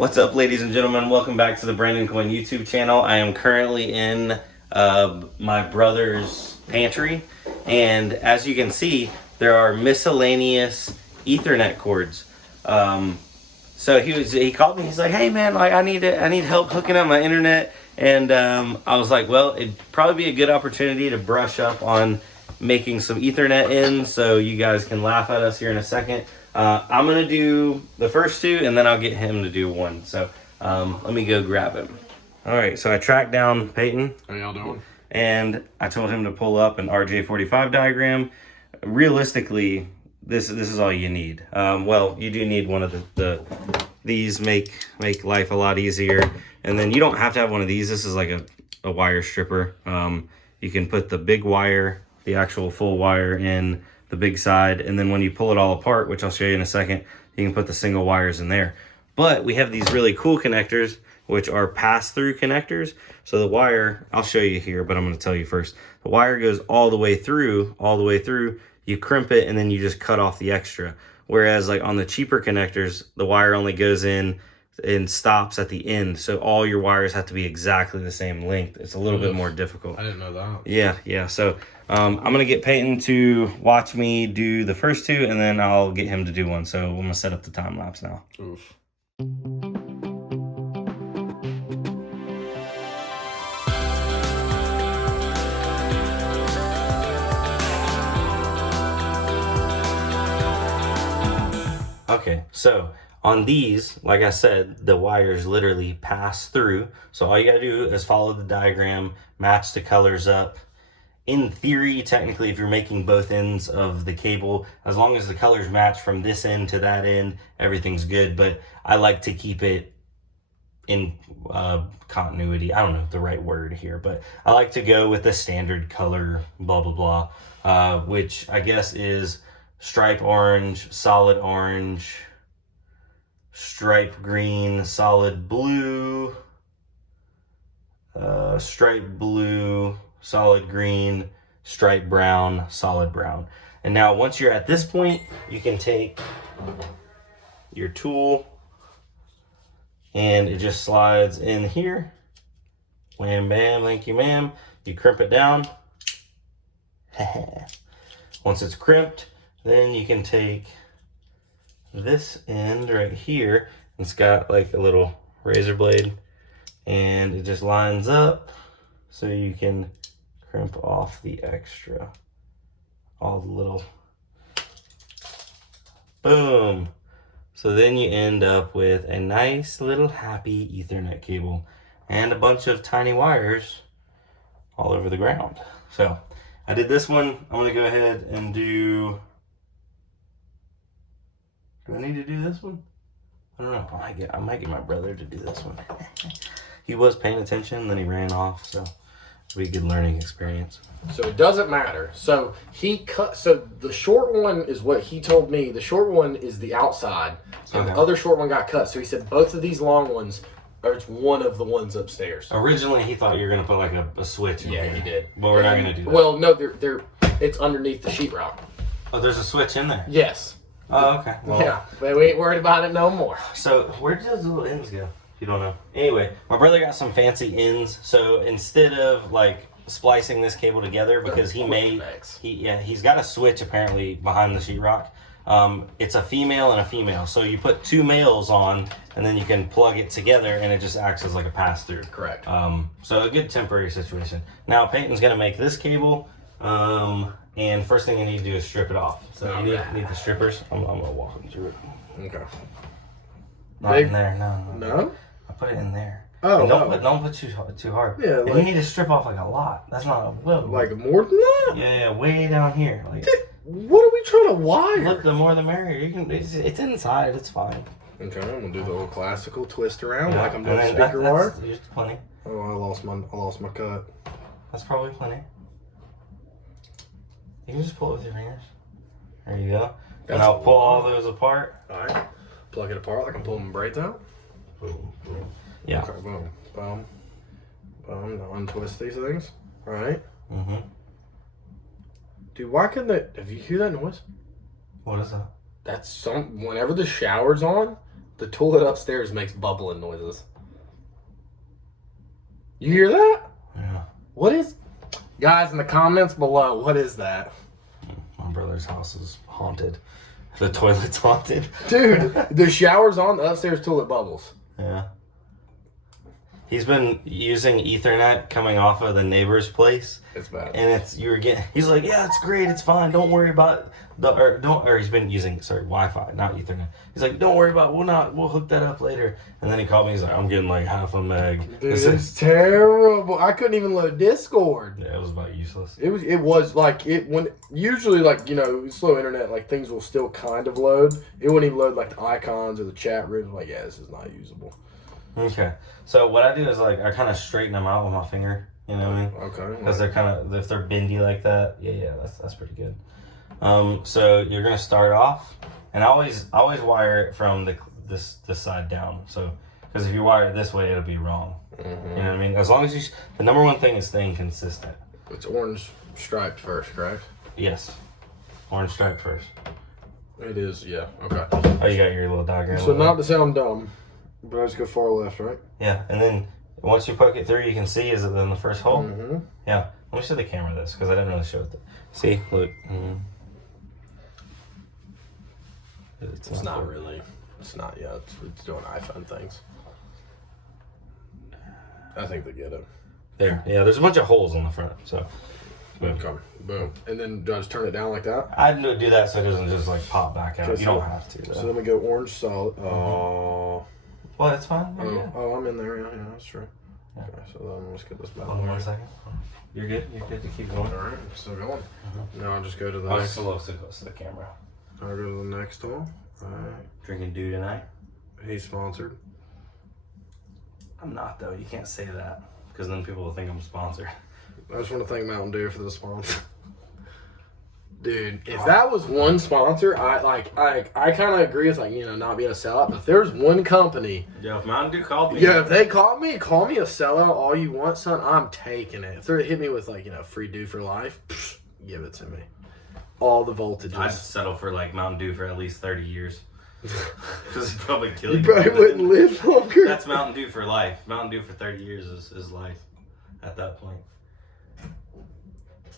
What's up, ladies and gentlemen? Welcome back to the Brandon Coin YouTube channel. I am currently in my brother's pantry, and as you can see, there are miscellaneous Ethernet cords. So he called me. He's like, "Hey man, like I need help hooking up my internet." And I was like, "Well, it'd probably be a good opportunity to brush up on making some Ethernet ends, so you guys can laugh at us here in a second." I'm gonna do the first two, and then I'll get him to do one. So let me go grab him. All right, so I tracked down Peyton. How y'all doing? And I told him to pull up an RJ45 diagram. Realistically, this is all you need. Well, you do need one of these make life a lot easier. And then you don't have to have one of these. This is like a wire stripper. You can put the big wire, the actual full wire in the big side, and then when you pull it all apart, which I'll show you in a second, you can put the single wires in there. But we have these really cool connectors, which are pass-through connectors. So the wire, I'll show you here, but I'm going to tell you first. The wire goes all the way through, you crimp it, and then you just cut off the extra. Whereas like on the cheaper connectors, the wire only goes in and stops at the end. So all your wires have to be exactly the same length. It's a little bit more difficult. I didn't know that. Yeah. So I'm going to get Peyton to watch me do the first two, and then I'll get him to do one. So I'm going to set up the time lapse now. Oof. Okay, so on these, like I said, the wires literally pass through. So all you gotta do is follow the diagram, match the colors up. In theory, technically, if you're making both ends of the cable, as long as the colors match from this end to that end, everything's good. But I like to keep it in continuity. I don't know the right word here, but I like to go with the standard color, blah, blah, blah, which I guess is stripe orange, solid orange, stripe green, solid blue, stripe blue, solid green, stripe brown, solid brown. And now once you're at this point, you can take your tool and it just slides in here. Wham bam, thank you ma'am. You crimp it down. Once it's crimped, then you can take this end right here. It's got like a little razor blade, and it just lines up so you can crimp off the extra. All the little, boom. So then you end up with a nice little happy Ethernet cable and a bunch of tiny wires all over the ground. So I did this one. I'm gonna go ahead and do I need to do this one? I don't know. I might get my brother to do this one. He was paying attention, then he ran off, so it'll be a good learning experience. So it doesn't matter. So he cut. So the short one is what he told me. The short one is the outside, and the other short one got cut. So he said both of these long ones are one of the ones upstairs. Originally, he thought you were gonna put like a switch in there. He did. But we're not gonna do that. Well, no, they're it's underneath the sheetrock. Oh, there's a switch in there. Yes. Oh, okay. Well, yeah, but we ain't worried about it no more. So where did those little ends go? You don't know. Anyway, my brother got some fancy ends. So instead of like splicing this cable together, because he's got a switch apparently behind the sheetrock. It's a female and a female. So you put two males on, and then you can plug it together, and it just acts as like a pass through. Correct. So a good temporary situation. Now Peyton's gonna make this cable. And first thing you need to do is strip it off. So you need the strippers. I'm gonna walk them through it. Okay. Not in there, no. No? I put it in there. Oh, and don't put too hard. Yeah, and you need to strip off like a lot. That's not a little. Like more than that? Yeah, way down here. Like, what are we trying to wire? Look, the more the merrier. You can. It's inside. It's fine. Okay, I'm gonna do the little classical twist around like I'm doing then speaker wire. That's plenty. Oh, I lost my cut. That's probably plenty. You can just pull it with your fingers. There you go. And I'll pull all those apart. Alright. Plug it apart like I'm pulling braids out. Boom, boom. Yeah. Okay, boom. Boom. Boom. Now untwist these things. Alright. Mm-hmm. Dude, why couldn't that... Have you hear that noise? What is that? That's whenever the shower's on, The toilet upstairs makes bubbling noises. You hear that? Yeah. What is... Guys, in the comments below, what is that? My brother's house is haunted. The toilet's haunted. Dude, the shower's on, the upstairs toilet bubbles. Yeah. He's been using Ethernet coming off of the neighbor's place. It's bad. And he's like, yeah, it's great, it's fine, don't worry about he's been using, Wi-Fi, not Ethernet. He's like, don't worry about we'll hook that up later. And then he called me, he's like, I'm getting like half a meg. Dude, it's terrible. I couldn't even load Discord. Yeah, it was about useless. It was like when usually like, you know, slow internet, like things will still kind of load. It wouldn't even load like the icons or the chat room. Like, yeah, this is not usable. Okay. So what I do is like I kind of straighten them out with my finger. You know what I mean? Okay. Because they're kind of, if they're bendy like that, yeah, that's pretty good. So you're gonna start off, and I always wire it from this side down. So because if you wire it this way, it'll be wrong. Mm-hmm. You know what I mean? As long as the number one thing is staying consistent. It's orange striped first, correct? Yes. Orange stripe first. It is, yeah. Okay. Oh, you got your little diagram. So not to sound dumb, but I just go far left, right? Yeah, and then once you poke it through, you can see, is it in the first hole? Mm-hmm. Yeah. Let me show the camera this, because I didn't really show it. See? Look. Mm-hmm. It's not really. It's not, yeah. It's doing iPhone things. I think they get it. There. Yeah, there's a bunch of holes on the front, so. Boom. Okay. Boom. And then do I just turn it down like that? I do that so it doesn't just like pop back out. Okay, You don't have to, though. So then we go orange solid. Oh. Well, that's fine. Oh, I'm in there. Yeah, that's true. Okay, so then let's get this back. Hold on 1 second. You're good? You're good to keep going? Alright, still going. Now I'll just go to the Oh, next. so close to the camera. I'll go to the next hole. Alright. Drinking dew tonight? He's sponsored. I'm not, though. You can't say that, because then people will think I'm sponsored. I just want to thank Mountain Dew for the sponsor. Dude, if that was one sponsor, I kind of agree with, like, you know, not being a sellout. But if there's one company, Yo, if Mountain Dew called me, yeah, if they call me a sellout all you want, son, I'm taking it. If they hit me with, like, you know, free Dew for life, give it to me. All the voltages. I'd settle for like Mountain Dew for at least 30 years. Because it'd probably kill you. You probably wouldn't live longer. That's Mountain Dew for life. Mountain Dew for 30 years is life at that point.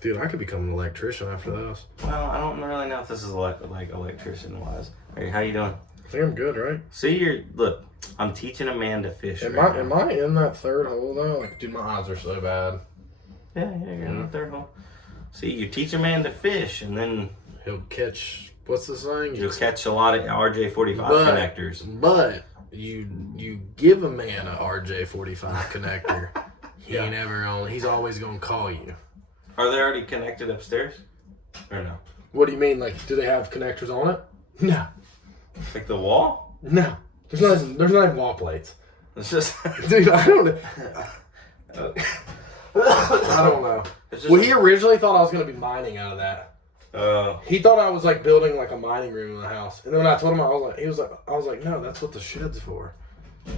Dude, I could become an electrician after this. Well, I don't really know if this is like electrician wise. Hey, how you doing? I think I'm good, right? See, look, I'm teaching a man to fish. Am I in that third hole though? Like, dude, my eyes are so bad. Yeah, you're in the third hole. See, you teach a man to fish, and then he'll catch. What's the saying? You'll catch a lot of RJ45 connectors. But you give a man a RJ45 connector, he ain't ever on. He's always gonna call you. Are they already connected upstairs, or no? What do you mean? Like, do they have connectors on it? No. Like the wall? No. There's not even wall plates. It's just, dude. I don't know. I don't know. Well, he originally thought I was gonna be mining out of that. He thought I was like building like a mining room in the house, and then when I told him, I was like, no, that's what the shed's for.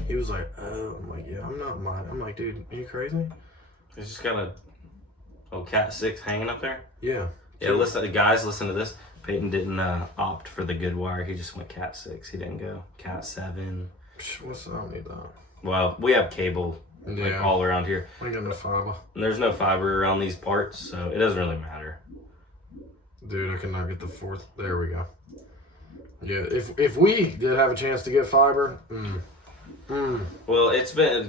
He was like, oh, I'm like, yeah, I'm not mining. I'm like, dude, are you crazy? It's just got a Cat 6 hanging up there. Yeah. Yeah. Listen, guys, listen to this. Peyton didn't opt for the good wire. He just went Cat 6. He didn't go Cat 7. I don't need that. Well, we have cable like all around here. I ain't got no fiber. And there's no fiber around these parts, so it doesn't really matter. Dude, I cannot get the fourth. There we go. Yeah, if we did have a chance to get fiber, Well,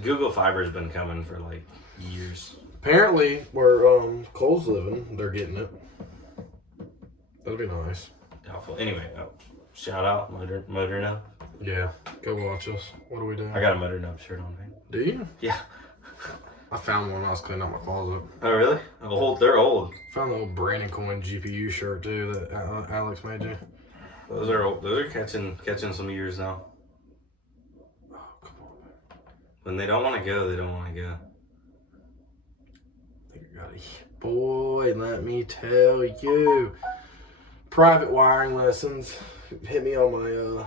Google Fiber's been coming for like years. Apparently, where Cole's living, they're getting it. That'll be nice. Doubtful. Anyway, shout out Motor Nub. Yeah, go watch us. What are we doing? I got a Motor Nub shirt on, right? Do you? Yeah. I found one when I was cleaning out my closet. Oh, really? They're old. Found the old Brandon Coin GPU shirt too that Alex made you. Those are old. Those are catching some years now. Oh, come on, man. When they don't want to go, they don't want to go. I think I got it. Boy, let me tell you. Private wiring lessons. Hit me on my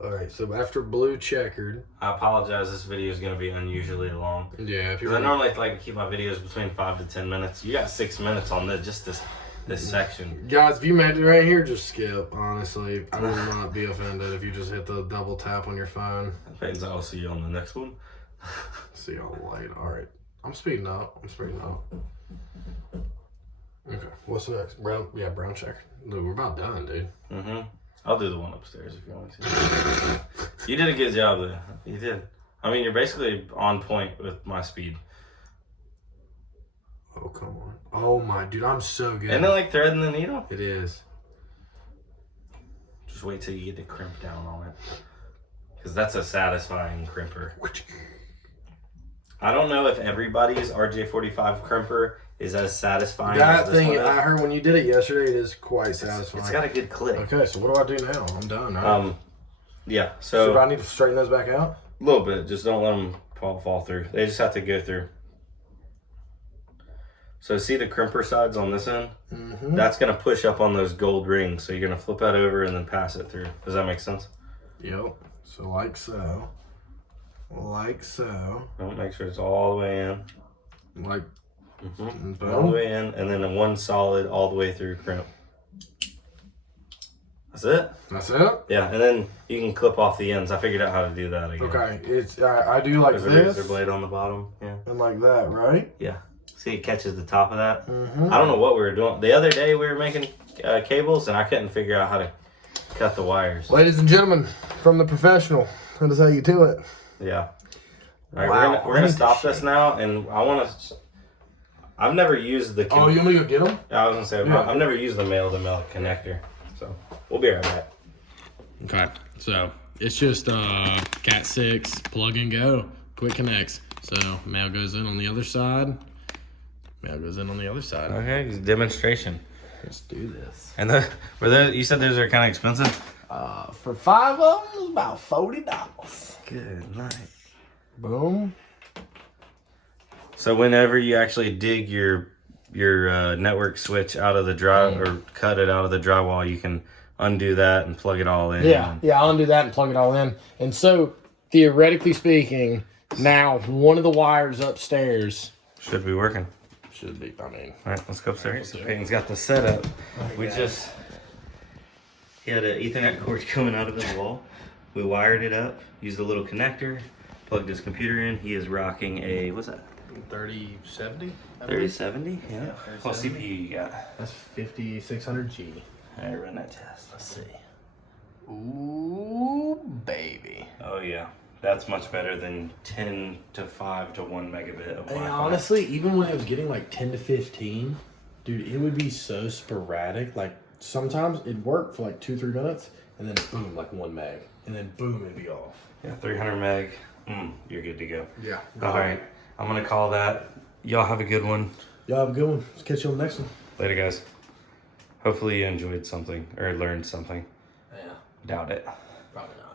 Alright, so after blue checkered. I apologize, this video is going to be unusually long. Yeah, because I normally like to keep my videos between 5 to 10 minutes. You got 6 minutes on this, just this this section. Guys, if you made it right here, just skip. Honestly, I will not be offended if you just hit the double tap on your phone. Thanks. I'll see you on the next one. See y'all later. All right, I'm speeding up. Okay, what's next? Brown check. Dude, we're about done, dude. Mm-hmm. I'll do the one upstairs if you want to. You did a good job, though. You did. I mean, you're basically on point with my speed. Oh, come on. Oh, my, dude, I'm so good. Isn't it like threading the needle? It is. Just wait till you get the crimp down on it. Because that's a satisfying crimper. I don't know if everybody's RJ45 crimper is as satisfying as this one is. I heard when you did it yesterday, it is quite satisfying. It's got a good click. Okay, so what do I do now? I'm done. Right? Yeah, so... Do I need to straighten those back out? A little bit. Just don't let them fall through. They just have to go through. So see the crimper sides on this end? Mm-hmm. That's going to push up on those gold rings. So you're going to flip that over and then pass it through. Does that make sense? Yep. So like so. Like so. Make sure it's all the way in. Like... Mm-hmm. All the way in, and then one solid all the way through crimp. That's it? That's it? Yeah, and then you can clip off the ends. I figured out how to do that again. Okay, it's I do like There's this. a razor blade on the bottom. Yeah. And like that, right? Yeah. See, it catches the top of that. Mm-hmm. I don't know what we were doing. The other day we were making cables, and I couldn't figure out how to cut the wires. Ladies and gentlemen, from the professional, that is how you do it. Yeah. All right, we're gonna stop this now, and I want to... I've never used the... Oh, you want me to go get them? I was going to say, yeah. I've never used the male-to-male connector. So, we'll be right back. Okay, so it's just Cat 6, plug and go, quick connects. So, male goes in on the other side. Male goes in on the other side. Okay, demonstration. Let's do this. And you said those are kind of expensive? For 5 of them, it's about $40. Good night. Boom. So whenever you actually dig your network switch out of the drive or cut it out of the drywall, you can undo that and plug it all in. Yeah, I'll undo that and plug it all in. And so, theoretically speaking, now one of the wires upstairs should be working. Should be. I mean, all right, let's go upstairs. Peyton's got the setup. He had an Ethernet cord coming out of his wall. We wired it up, used a little connector, plugged his computer in. He is rocking a, what's that? 3070? 3070? Yeah. What CPU you got? That's 5600G. All right, run that test. Let's see. Ooh, baby. Oh, yeah. That's much better than 10 to 5 to 1 megabit of Wi-Fi. Honestly, even when it was getting like 10 to 15, dude, it would be so sporadic. Like, sometimes it'd work for like 2-3 minutes, and then boom, like 1 meg. And then boom, it'd be off. Yeah, 300 meg. You're good to go. Yeah. All right. I'm going to call that. Y'all have a good one. Y'all have a good one. Let's catch you on the next one. Later, guys. Hopefully you enjoyed something or learned something. Yeah. Doubt it. Probably not.